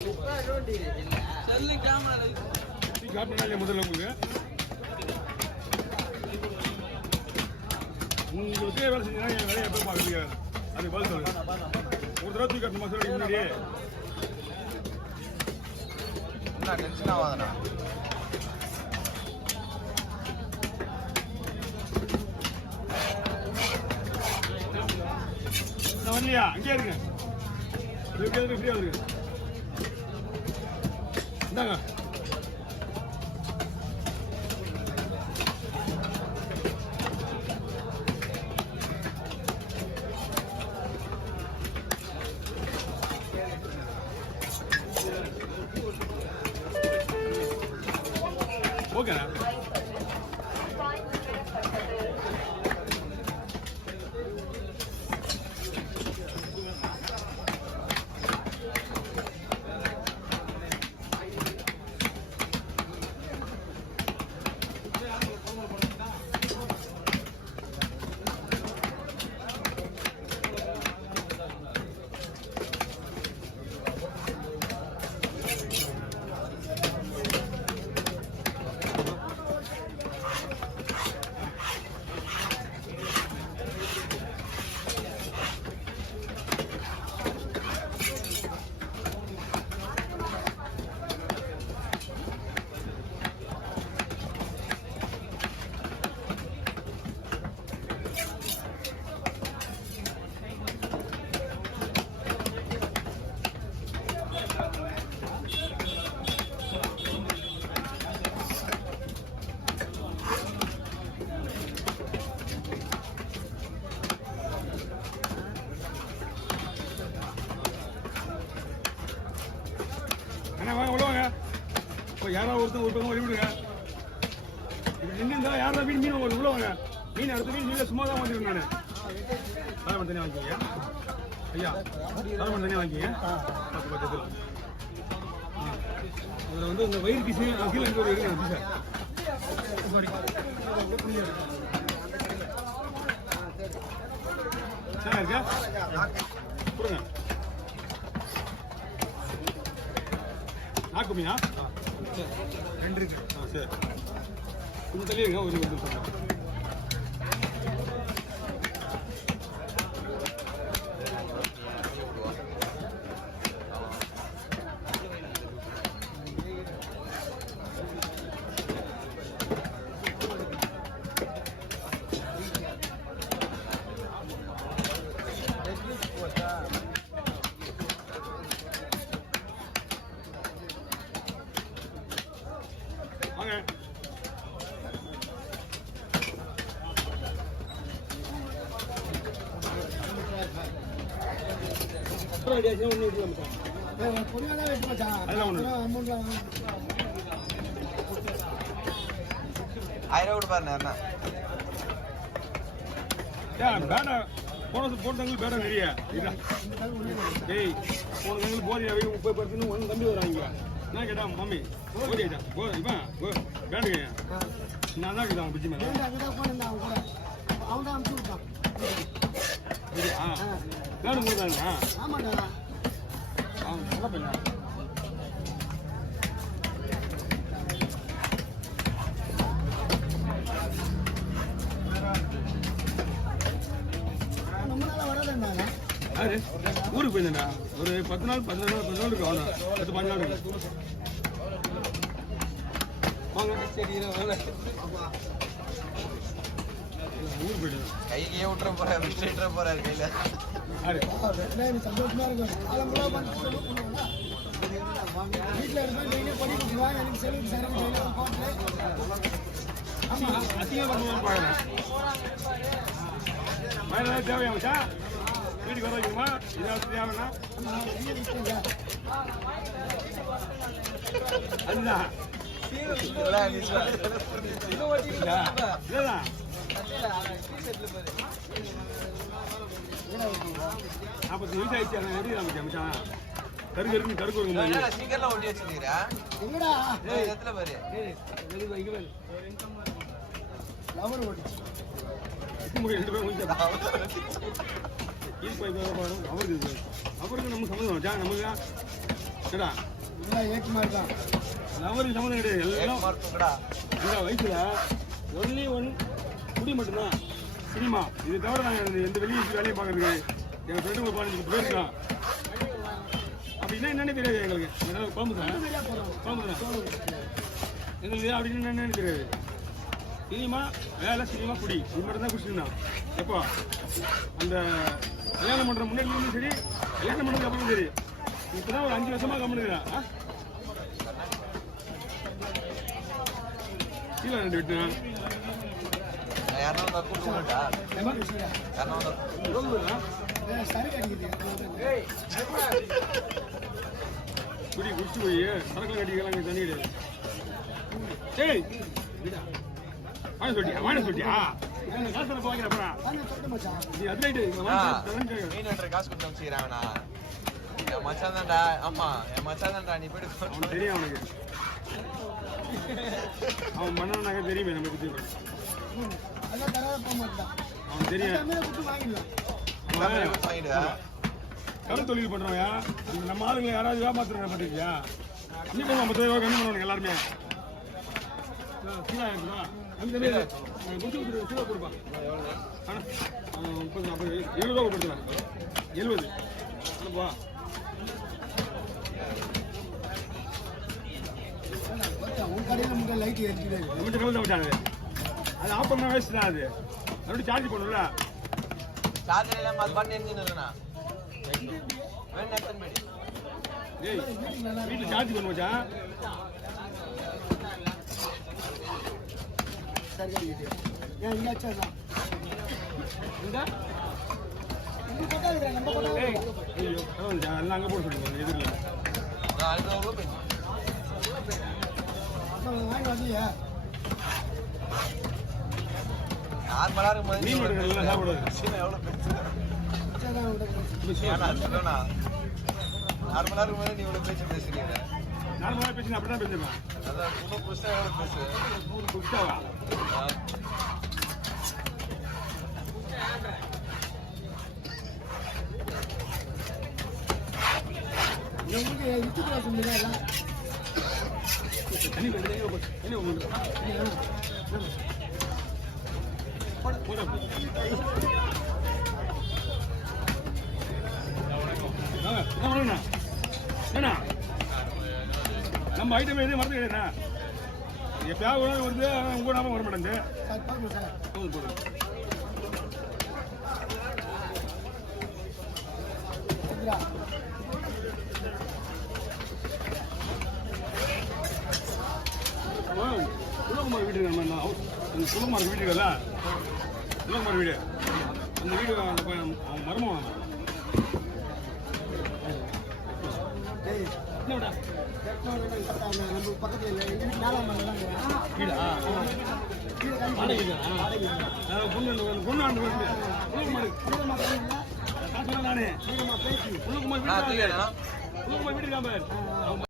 முதல்ல உங்களுக்கு வேலை செஞ்சீங்கன்னா என் வேலையை எப்போ பார்க்குறீங்க அது பதில் சொல்லுங்க. ஒரு தடவை தூக்கி கட்டணுமா சொல்லி முன்னாடியே டென்ஷன் ஆகாதண்ணா. நான் வரலையா அங்கேயே இருங்க. ஃப்ரீயாக இருக்கு. இந்தாங்க ஓகேண்ணா. வாங்க விடுவாங்க. இப்போ யாராவது ஒருத்தர் ஒரு பக்கம் வழி விடுங்க. இப்படி நின்று இருந்தால் யாராவது மீன் விடுவாங்க. மீன் அடுத்த மீன் சும்மா தான் வந்துடும். நான் தலைமணி தனியாக வாங்கிக்கிங்க ஐயா. தலைமணி தனியாக வாங்கிக்கிங்க. 10 அதில் வந்து இந்த வயிறு பீஸு கீழே இருந்து ஒரு இருக்கு பீஸை சாரி சார் இருக்கா கொடுங்க. நாக்குமியா 2 இருக்கு. சரி கொஞ்சம் தள்ளி இருங்க. ஒரு சொல்கிறேன். வாங்க போனது பேட நிறைய டேய் போனது போதியா 30% ஒன்று தம்பி வராங்க. நான் கேட்டா மம்மி போதியா இவன் வேண்டுங்க நான் தான் கேட்டான் பிஜி மேலே வேணும் போதாங்கண்ணா. ஆமாண்டா நல்ல பையனா. ஊருக்கு போயிருந்தேன்டா ஒரு 10 நாள் 15 நாள் 10 நாள் இருக்கு. அவ்வளோ 10-15 நாள் இருக்கு. வாங்க ஊருக்கு போயிட்டு கையே விட்டுற போறாரு கையில. சந்தோஷமா இருக்கும். வீட்டில் இருப்பேன் டெய்லியும் படி கொடுத்துருவா. எனக்கு செலவுக்கு சேரம் அசிங்கம் பண்ணுவோம் பார்க்குறேன். வேறு ஏதாவது தேவையாச்சா வீட்டுக்கு வர வைக்குமா? ஏதாவது தேவைன்னா அதுதான் இல்லைதான் 40 வயசு ஆயிடுச்சு. எப்படி நமக்கு அமைச்சான் கருக்கு சீக்கிரம் ஒட்டி வச்சிருக்கீரா? எங்கடா எத்தனை பேரு அவருக்கு நம்ம சம்மந்தம் வச்சா நமக்கு ஏடா எல்லாம் ஏக்குமார் தான். லவருக்கு சம்மந்தம் கிடையாது எல்லாம் மார்க் தூக்குடா. இந்த வயசுல ஒன்லி ஒன் குடி மட்டும்தான் சினிமா. இது தவிர நாங்கள் எந்த வெளியே வேலையை பார்க்கறதுக்கு எங்கள் ஃப்ரெண்டு ஒரு 15 போயிருக்கோம். அப்படின்னா என்னன்னு தெரியாது எங்களுக்கு. எங்களுக்கு குழம்பு தான் எங்களுக்கு அப்படின்னு என்னன்னு தெரியாது. சினிமா வேலை சினிமா குடி இது மட்டும் தான் குடிச்சிருந்தோம். எப்போ அந்த கல்யாணம் பண்ணுற முன்னாடி சரி கல்யாணம் பண்ணுறதுக்கு அப்புறம் சரி இப்போ தான் ஒரு 5 வருஷமாக கம்முனுக்குறேன். கீழே 2 விட்டுனா யாருன்னா வந்தா கூப்பிட்டு போடா. யாருன்னா வந்தா சரி அடிக்குது. குடி குடிச்சு போய் சரக்கு கட்டிக்கலாம் இங்கே தண்ணி கிடையாது. ஏய் வாங்க சொல்லிட்டியா காசு வாங்கிற அப்புறம் வாங்க சொல்லிட்டு மச்சான். நீ அது ரைட்டு மீன் வெட்டுற காசு கொடுத்து வச்சுக்கிறாங்கண்ணா. என் மச்சான் தான்டா. ஆமா என் மச்சான் தான்டா. நீ போயிட்டு அவனுக்கு தெரியும். அவன் மன்னனாக தெரியுமே நம்ம பற்றி. அதெல்லாம் தராத போக மாட்டான். அவனுக்கு தெரியும். தமிழை கொடுத்து வாங்கிடலாம். அவன் வாங்கிடுவா. கடை தொழில் பண்றவயா நம்ம ஆளுங்களை யாராவது ஏமாத்துறாங்க பார்த்துக்கியா? இன்னும் 50 ரூபா கம்மி பண்ணுவாங்க எல்லாருமே. கீழே இருக்குதா அந்த கொடுத்து கீழே கொடுப்பா. ஆனால் 30 40 70 ரூபா கொடுத்துருவேன். 70 அனுப்பா. உன் கடையில் மட்டும் லைட் எரிக்கிறது. நம்மகிட்ட கலந்து விட்டாங்க. அது ஆஃப் பண்ண வேஸ்ட் தான். அது மறுபடியும் சார்ஜ் பண்ணும்ல. சார்ஜர் இல்லாம அது பண்ணி எரிஞ்சுன்னு வேணும் எத்தனை பேடி. ஏய் வீட்டில் சார்ஜ் பண்ண வச்சான். சரி அடிக்குது. ஏன் இங்கே வச்சாதான் இந்த இங்கே கொட்டா இருக்கிறேன். நம்ம கொட்டா ஐயோ எல்லாம் அங்கே போட சொல்லுவாங்க எதிரில். அதுக்கு எவ்வளோ பேச்சு வாங்கி வந்தியா? நார்மலா இருக்கும்போது மீன் எடுக்கிறதுலாம் சாப்பிடாது. எவ்வளோ பேச்சு வச்சாதான் விட ஏன்னா சொல்லணா நார்மலா இருக்கும்போது நீ இவ்வளோ பேச்சு பேசுறீங்க. நார்மலாக பேசி அப்படி தான் பேசுவேன். அதான் புது புதுசா எவ்வளோ பேசு. புதுசாவா உங்களுக்கு வித்துக்கலாம் சொல்லுங்க எல்லாம். தண்ணி என்ன உங்களுக்கு என்ன பண்ணுங்கண்ணா ஏண்ணா நம்ம ஐட்டம் எதுவும் மறந்து கிடையாதுண்ணா. எப்பயாவது ஒரு நாள் வந்து உங்க நாம வர மாட்டேங்குது. சார் பாருங்க சார். போதும் போதும். சரிங்களா? குலகுமார் வீடு நம்ம குலகுமார் வீடு இருக்குல்ல குலகுமார் வீடு அந்த வீடு அவன் மருமகன். டேய் என்னடா நம்ம பக்கத்தில் இல்லை. எங்கள் வீட்டு மேலே மரம் வீடா பொண்ணு ஆண்டு வருது குலகுமார் நானே பேசி குலகுமார் வீடு குலகுமார் வீடு இருக்கான் பாரு.